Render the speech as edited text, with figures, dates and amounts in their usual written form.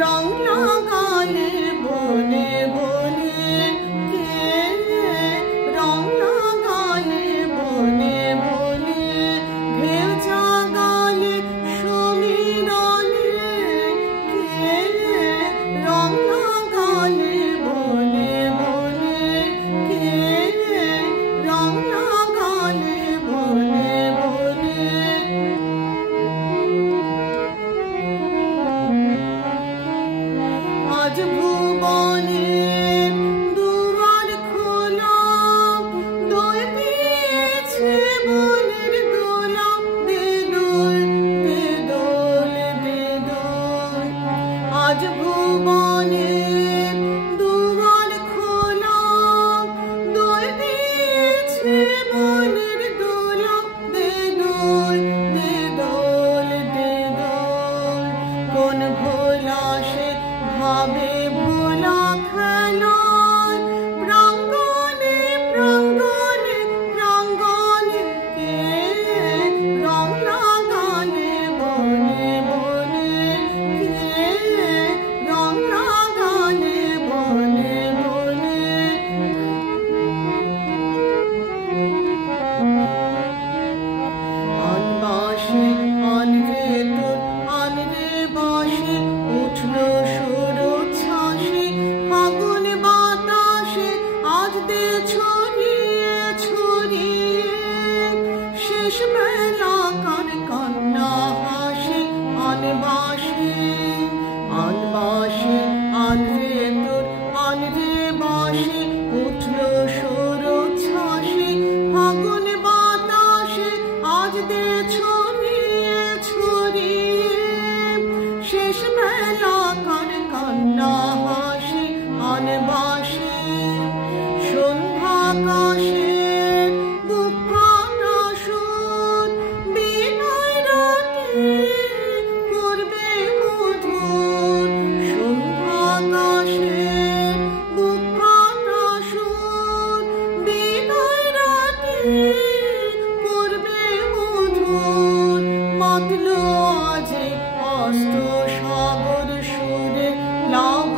রং লাগালে বনে বনে কে রং লাগালে বনে বনে ঢেউ জাগালে সমীরণে কে রং লাগালে বনে বনে কে রং লাগালে বনে বনে আজ ভুবনের দুয়ার খোলা দোল পেয়েছে বনের দোলা দে দোল দে দোল দে দোল আজ ভুবনের দুয়ার খোলা দোল পেয়েছে বনের দোলা দে দোল দে দোল দে দোল কোন ভোলা সে ভাবে ভোলা খেলায় প্রাঙ্গণে প্রাঙ্গণে প্রাঙ্গণে কে রং লাগালে বনে বনে কে রং লাগালে বনে বনে আনবাসে আনরে তোর আনরে বাসে উঠলো সুরচ্ছ্বাসে ফাগুন বাতাসে আজ দে ছড়িয়ে ছড়িয়ে শেষ বেলাকার কান্না হাসে আনবাসে আনবাসে আনরে তোর আনরে বাসে উঠলো সুরচ্ছ্বাসে ফাগুন বাতাসে আজ দে ছড়িয়ে ছড়িয়ে শেষ বেলাকার কান্না হাসি আনবাসে সন্ধ্যাকাশে বুক ফাটা সুর বিনয় রাতে করবে মধুর সন্ধ্যাকাশে বুক ফাটা সুর বিনয় রাতে করবে মধুর মাতলো আজে অস্ত সাগর সুরে লাভ